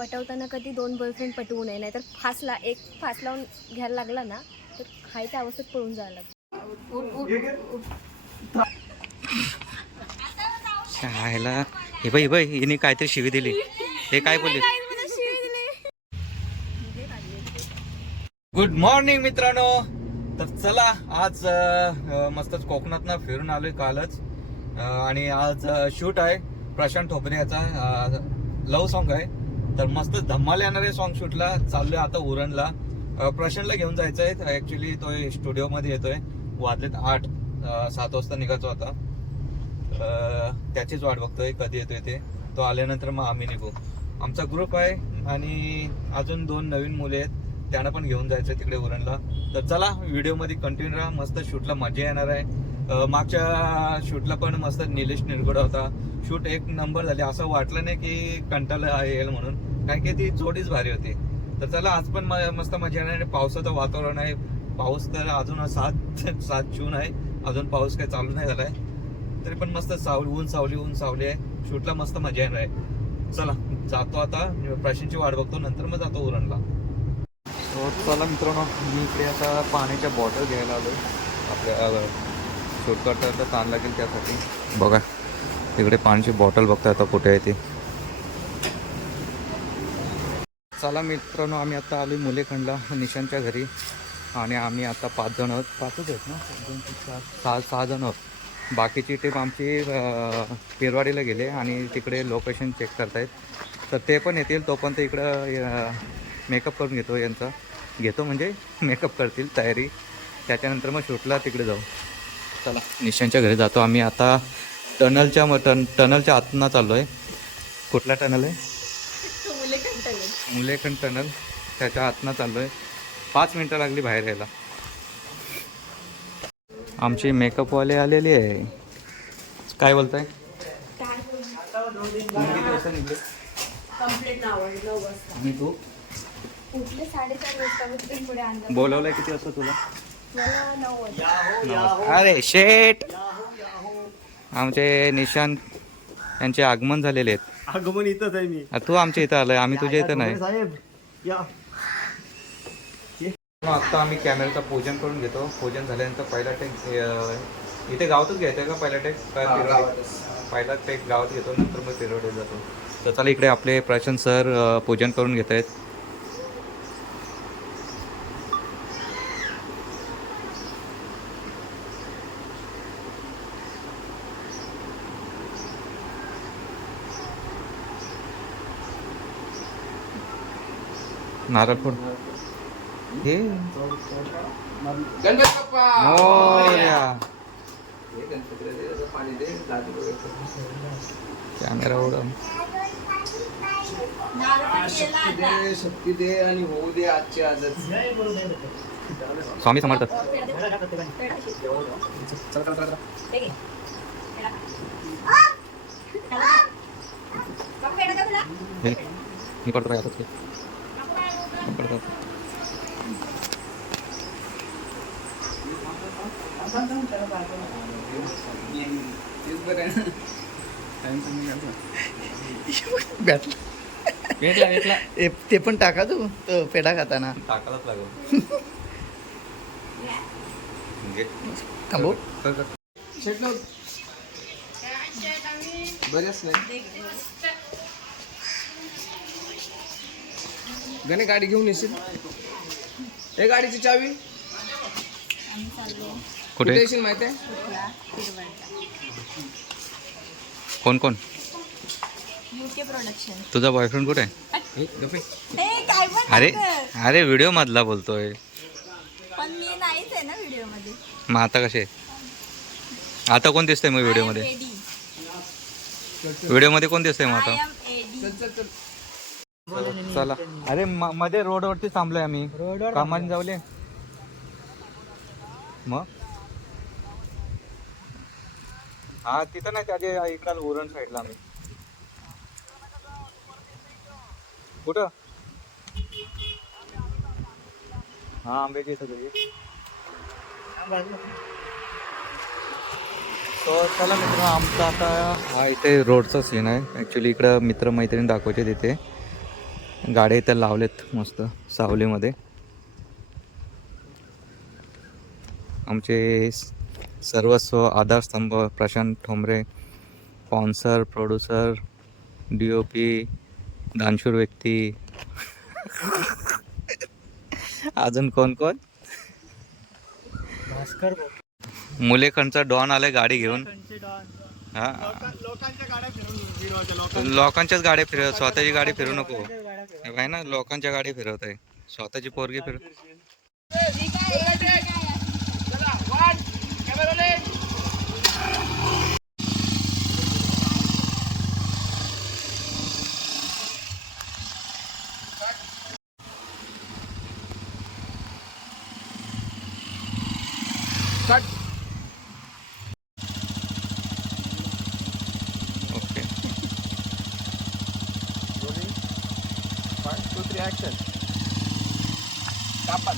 पटवताना कधी 2 बॉयफ्रेंड पटवू नये, नाहीतर एक फास लावून घ्यायला लागला ना तर हाय त्या अवस्थेत पळून जायला लागतं. शाळेला हे बाई हिने काहीतरी शिवी दिली. हे काय बोलले? गुड मॉर्निंग मित्रांनो. तर चला आज मस्त कोकणातनं फिरून आलोय कालच आणि आज शूट आहे प्रशांत ठोपरे याचा लव्ह सॉन्ग आहे. तर मस्त धम्माल येणार आहे सॉन्ग शूटला. चाललोय आता उरणला. प्रशांतला घेऊन जायचं आहे. ऍक्च्युली तो स्टुडिओमध्ये येतोय. वाजलेत 8, 7 वाजता निघायचा होता. त्याचीच वाट बघतोय कधी येतोय ते. तो आल्यानंतर मग आम्ही निघू. आमचा ग्रुप आहे आणि अजून 2 नवीन मुले आहेत. त्यांना पण घेऊन जायचं तिकडे उरणला. तर चला व्हिडिओमध्ये कंटिन्यू राहा. मस्त शूटला मजा येणार आहे. मागच्या शूटला पण मस्त निलेश निरगुडा होता. शूट एक नंबर झाली. असं वाटलं नाही की कंटाळा येईल म्हणून, कारण की ती जोडीच भारी होती. तर चला आज पण मस्त मजा येणार आहे. पावसाचं वातावरण आहे. पाऊस तर अजून 7 जून आहे. अजून पाऊस काही चालू नाही झालाय. तरी पण मस्त ऊन सावली आहे. शूटला मस्त मजा येणार आहे. चला जातो आता. प्रशांतची वाट बघतो, नंतर मग जातो उरणला. चला मित्रांनो, मी इकडे आता पाण्याच्या बॉटल घ्यायला आलोय. आपल्या शूटकरता ताण लागेल त्यासाठी. बघा तिकडे पाण्याची बॉटल बघता आता कुठे आहे ती. चला मित्रांनो, आम्ही आता आलोय मुलेखंडला निशांतच्या घरी. आणि आम्ही आता 5 जण आहोत. 5च आहेत ना? 2, 3, 4, 6 जण आहोत. बाकीची टीम आमची पिरवाडीला गेले आणि तिकडे लोकेशन चेक करतायत. तर ते पण येतील. तोपर्यंत इकडं मेकअप करून घेतो म्हणजे मेकअप करतील तयारी. त्याच्यानंतर मग शूटला तिकडे जाऊ. चला निशांतच्या घरी जातो आम्ही आता. टनलच्या आतनं चाललो आहे. कुठला टनल आहे? मुलेखंड टनल. त्याच्या आतनं चाललो आहे. 5 मिनटं लागली बाहेर यायला. आमची मेकअपवाले आलेली आहे. काय बोलताय? किती वाजता निघले? आणि तू उठले 4:30 वाजता. बोलवलंय किती वाजता तुला? मला 9 वाजता. अरे शेट, आमचे निशांत यांचे आगमन झालेले आहेत. आगमन इथंच आहे मी. तू आमच्या इथं आलाय, आम्ही तुझ्या इथं नाही. साहेब या. आता आम्ही कॅमेऱ्याचं पूजन करून घेतो. पूजन झाल्यानंतर पहिला टेक इथे गावातच घ्यायचं का? पहिला टेक पहिला टेक गावात घेतो, नंतर मग पिरवडीत जातो. तर चला इकडे आपले प्रशांत सर पूजन करून घेत आहेत. नारळ फोड. हे कॅमेरा उडव. शक्ती दे आणि होऊ दे आजचे आजच. स्वामी समर्थ. मी पडतो यातच पडतो. ते पण टाका तू तो पेढा खाताना. टाकायलाच लागेल. थांबू गणे गाडी घेऊन येशील. हे गाडीची चावी कुठे येशील माहिती आहे? कोण कोण? UK production. तुझा बॉयफ्रेंड कुठे आहे? अरे अरे व्हिडिओ मधला बोलतोय. पण मी नाहीच आहे ना व्हिडिओ मध्ये. मग आता कसे? आता कोण दिसतंय मग व्हिडिओ मध्ये? व्हिडिओ मध्ये कोण दिसतंय मग आता? चला. अरे मध्ये रोडवरती थांबलोय आम्ही. कामाने जावले मग. हा तिथं नाही, त्याच्या इकडं उरण साईडला आम्ही. कुठं? हा आंब्याची सगळी. तर चला मित्र, आमचा आता हा इथे रोडचा सीन आहे. ॲक्च्युली इकडं मित्रमैत्रिणी दाखवायचे तिथे. गाड्या इथं लावलेत मस्त सावलीमध्ये. आमचे सर्वस्व आधारस्तंभ Prashant Thombare, sponsor, producer, DOP, दानशूर व्यक्ती. अजून कोण कोण? मुलेखंडचा डॉन आलाय गाडी घेऊन. हा, लोकांच्याच गाड्या फिरव, स्वतःची गाडी फिरू नको. आहे ना, लोकांच्या गाडी फिरवत आहे, स्वतःची पोरगी फिरव. ओके. 1 2 3 ऍक्शन. कापण.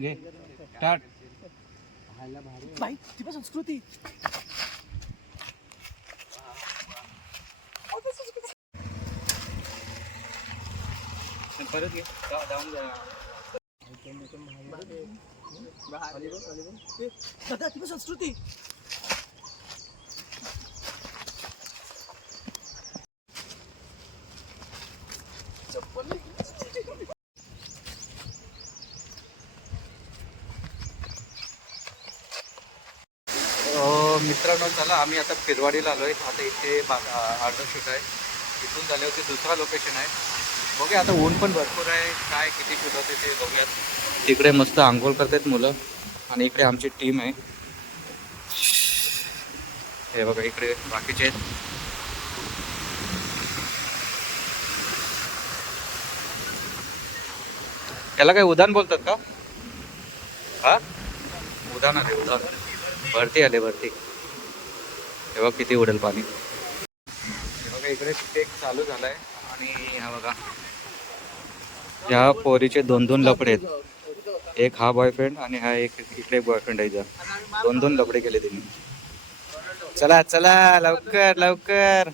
घे स्टार्ट. बाई ती पण संस्कृती. परत घे जाऊन जा. दादा ती पण संस्कृती. मित्रांनो, चला आम्ही आता फिरवाडीला आलोय. आता इथे ऑर्डर शूट आहे. इथून झाले होते दुसरा लोकेशन आहे. बघूया आता, ऊन पण भरपूर आहे. काय किती शूट होते ते बघूयात. तिकडे मस्त आंघोळ करतात मुलं आणि इकडे आमची टीम आहे. हे बघा इकडे बाकीचे आहेत. त्याला काय उदान बोलतात का? हा, उदान आले, उदान. भरती आले, भरती. हे बघा किती उडेल पाणी. हे बघा इकडे टेक चालू झालाय आणि हा बघा ह्या पोरीचे 2-2 लफडे आहेत. एक हा बॉयफ्रेंड आणि हा एक इकडे बॉयफ्रेंड आहे. 2-2 लफडे केले त्यांनी. चला चला लवकर लवकर.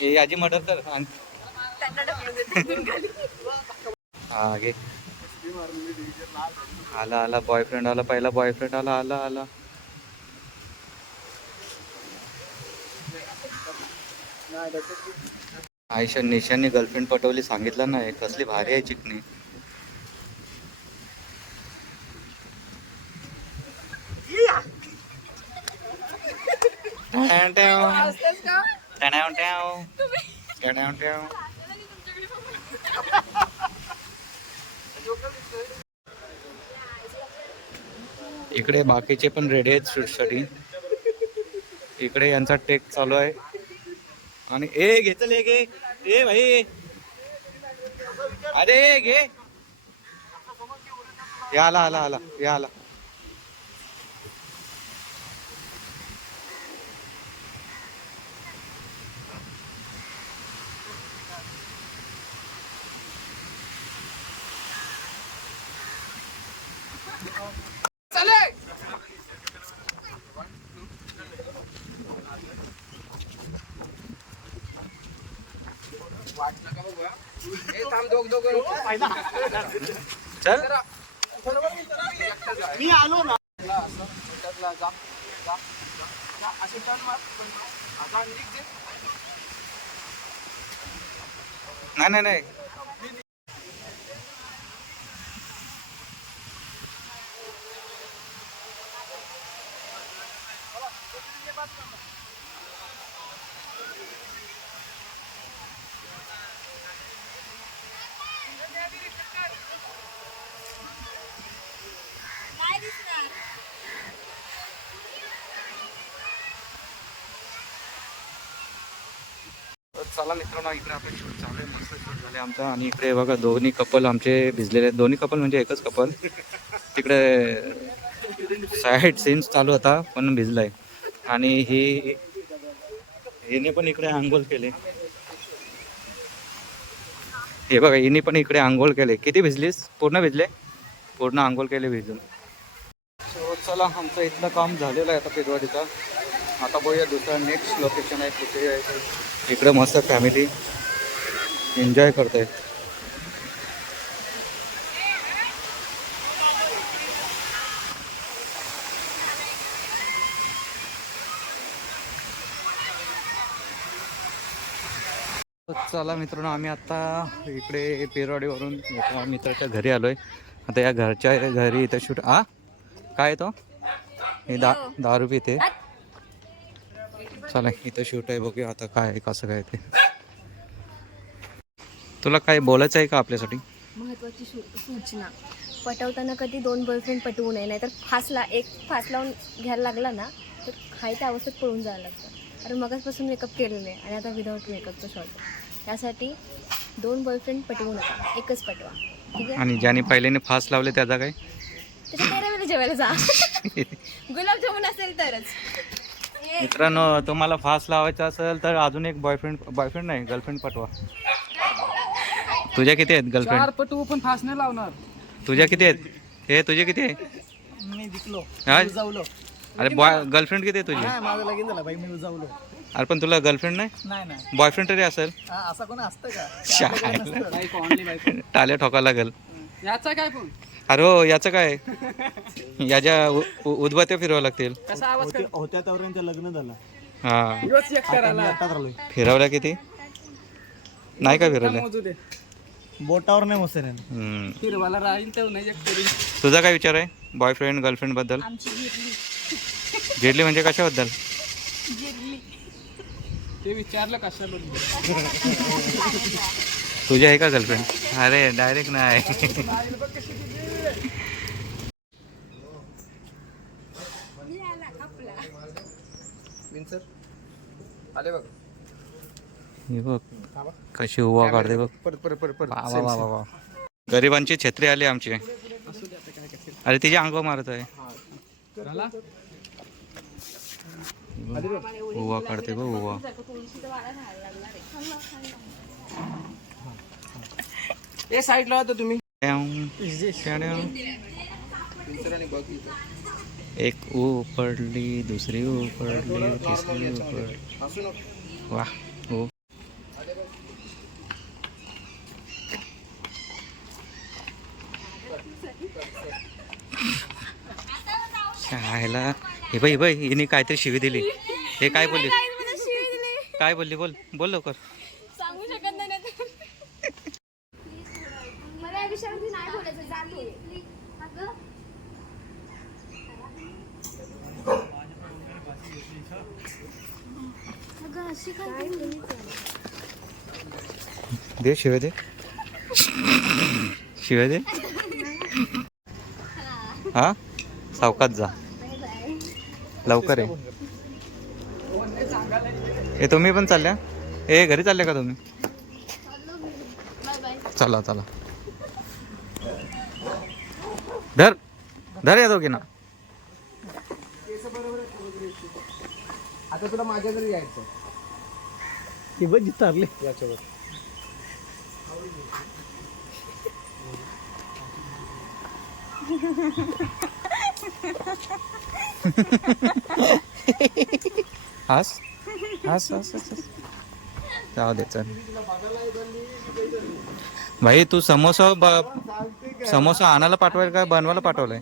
हे आजी मर्डर कर. हा घे. आला आला बॉयफ्रेंड आला, पहिला बॉयफ्रेंड आला आला आला. आयशा निशाने गर्लफ्रेंड पटवली, सांगितलं ना. कसली भारी आहे चिकनी. इकडे बाकीचे पण रेडी आहेत शूटसाठी. इकडे यांचा टेक चालू आहे आणि ए घेतल घे ए भाई. अरे घे. या आला आला आला या आला. चल मी आलो ना. नाही नाही नाही. चला मित्रांनो, इकडे आपण शूट चालू आहे. मस्त शूट झाले आमचा. आणि इकडे बघा दोन्ही कपल आमचे भिजलेले आहेत. दोन्ही कपल म्हणजे एकच कपल. तिकडे साईड सीन्स चालू होता पण भिजलाय. आणि हिने पण इकडे आंघोळ केले. हे बघा हिने पण इकडे आंघोळ केले. किती भिजलीस? पूर्ण भिजले? पूर्ण आंघोळ केले भिजून. So, चला आमचं इथलं काम झालेलं आहे आता पेदवाडीचं. आता बघूया दुसरा नेक्स्ट लोकेशन आहे कुठे आहे. इकडं मस्त फॅमिली एन्जॉय करते. चला मित्रांनो, आम्ही आता इकडे पेरवाडीवरून एका मित्राच्या घरी आलोय. आता या घरच्या घरी इथं शूट काय तो हे दारू पिते. चला इथं शूट आहे, बघूया आता काय कसं काय ते. तुला काय बोलायचं आहे का आपल्यासाठी? महत्त्वाची सूचना, पटवताना कधी 2 बॉयफ्रेंड पटवू नये, नाहीतर एक फास लावून घ्यायला लागला ना तर हाय त्या अवस्थेत पळून जायला लागतं. कारण मगाचपासून मेकअप केलेलं आहे आणि आता विदाऊट मेकअपचं शॉर्ट. त्यासाठी 2 बॉयफ्रेंड पटवू नका, एकच पटवा, ठीक आहे? आणि ज्याने पहिल्याने फास लावले त्याचा काय? त्याच्या 13 वेळेला जेवायला जा. गुलाबजामुन असेल तरच. मित्रांनो, तुम्हाला फास लावायचा असेल तर अजून एक बॉयफ्रेंड नाही गर्लफ्रेंड पटवा. तुझ्या किती आहेत गर्लफ्रेंड? 4 पटवू पण फास नाही लावणार. तुझ्या किती आहेत? हे तुझे किती आहे? मी जिंकलो. जाऊलो. अरे गर्लफ्रेंड किती आहे तुझी? माझं लगीन झालं बाई, मी जाऊलो. अरे पण तुला गर्लफ्रेंड नाही? नाही बॉयफ्रेंड तरी असेल. असं कोण असतं का? टाल्या ठोकायला लागेल. याचा काय पण? अरे हो, याचं काय? याच्या उदबत्या फिरवावं लागतील. कसा आवाज होत्या त्यावर लग्न झालं. हा, चेक करायला फिरवल्या किती? नाही का फिरवल्या? मोजू दे. बोटावर नाही मोसर. फिरवायला राहील तर नाही एक तरी. तुझा काय विचार आहे बॉयफ्रेंड गर्लफ्रेंड बद्दल? जिरली म्हणजे कशाबद्दल? ते विचारलं कशाबद्दल? तुझी आहे का गर्लफ्रेंड? अरे डायरेक्ट नाही. आले बघ. हे बघ कशी उभा काढते बघ. वा. गरिबांची छत्री आली आमची. अरे तिची अंग मारत आहे. उभा काढते बघ उभा. ए साईडला होता तुम्ही. एक उपडली, दुसरी उपडली, तिसरी उपडली. वाह हो. शाळेला हे बाई हिने काहीतरी शिवी दिली. हे काय बोलली? काय बोलली? बोल लवकर. सांगू शकत नाही. मला या विषयावर नाही बोलायचं, जातो. दे शिव्या दे. शिव्या दे. हा, सावकाश जा, लवकर आहे. हे तुम्ही पण चालल्या? ए घरी चालले का तुम्ही? चला धर या दोघी ना. आता तुला माझ्या घरी यायचं. ती बघ जितारले याच्यावर. हास जाऊ दे चल. भाई तू समोसा आणायला पाठवायला का बनवायला पाठवलंय?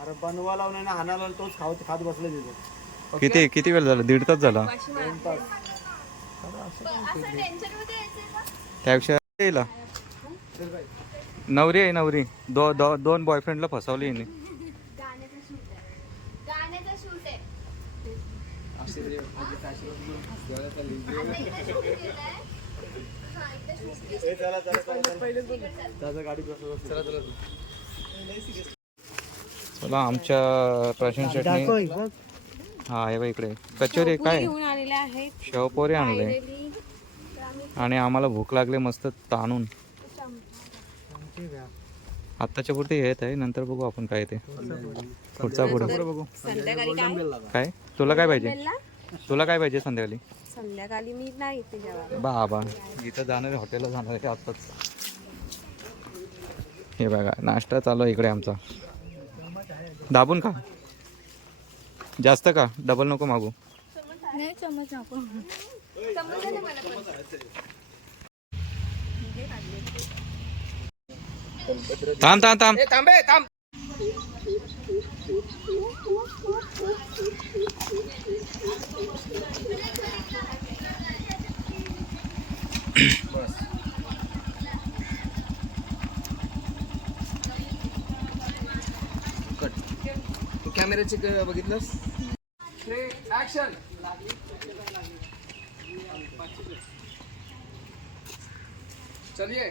अरे बनवा लावून हाणाला तोच खात बसले तिथं. किती वेळ झाला? 1.5 तास झाला. त्यापेक्षा येईल. नवरी 2 बॉयफ्रेंडला फसवली हिने. चला आमच्या प्रशांत चटणी. हा हे बघ इकडे कचोरी काय शेवपोरी आणले आणि आम्हाला भूक लागले मस्त ताणून. आत्ताच्या पुरती येत आहे, नंतर बघू आपण काय ते पुढचा पुढे. काय तुला काय पाहिजे? संध्याकाळी संध्याकाळी मी नाही येते जेवायला. बाबा इथं जाणार आहे, हॉटेलला जाणार आहे आत्ताच. हे बघा नाश्ता चालू आहे इकडे आमचा. दाबून खा, जास्त का, डबल नको मागू. नाही चमच नको. चमच आहे ना मला पण. थांब थांब थांब. ए थांबे थांब. बस. कट. तू कॅमेऱ्याचे बघितलंस? ऍक्शन. चलिए.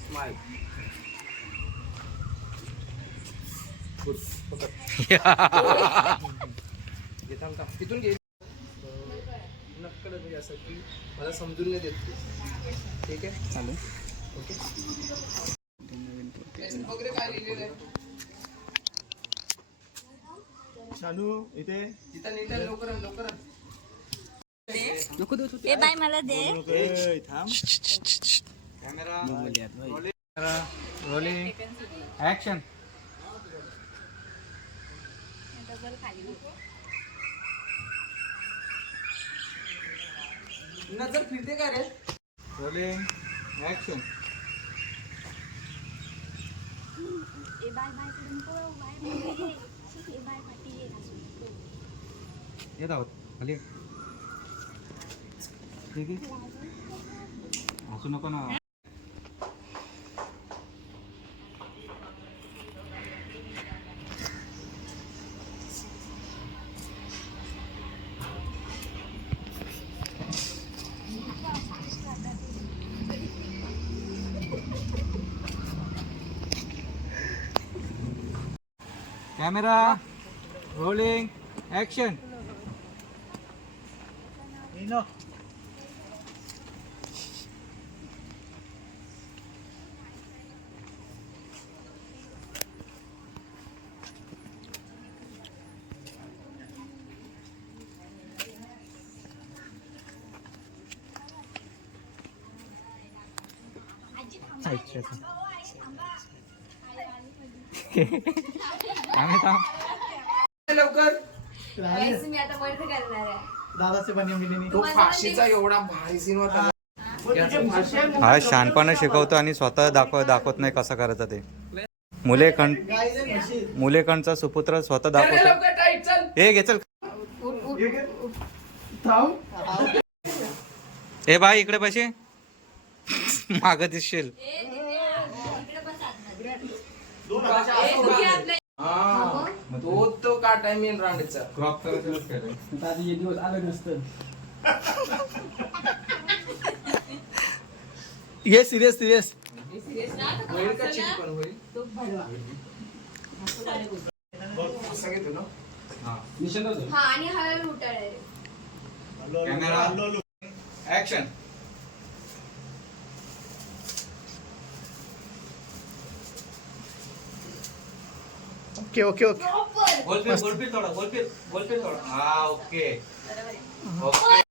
स्माइल. गुड. तिथून घे. नक्कल म्हणजे असं की मला समजून नाही देत तू. ठीक आहे चालेल. ओके. वगैरे काय लिहिलेलं आहे? शानू इथे तिथं नीट आहे, लवकर आण, लवकर आण. ए बाय मला दे. थांब. Camera rolling action. नजर फिरते का रे? Rolling action. ए बाय बाय करून को बाय. ए बाय पाटी ये. येत आहोत खाली. ठीक आहे, हसू नको ना. Camera rolling action. लवकर. मी आता मर्द करणार आहे. दादाचे बनियान तो फाशीचा एवढा भारी सीन होता. हा शहाणपणा शिकवतो आणि स्वतः दाखवत नाही कसं करायचं ते. मुलेखंडचा सुपुत्र स्वतः दाखवतो. लवकर टाईट चल. हे घे चल. ए बाय इकडे पैसे माग दिसशील. तो का टाइम येईल रांडेचा. क्रॉप करायचं. आधी एक दिवस आलं नसतं. ये सिरियस सिरियस. होईल का चिक पण होईल. असं घेतो ना. हा आणि हळद उठाळे. Camera action. Okay okay okay. बोलपील थोडा. हा ओके ओके.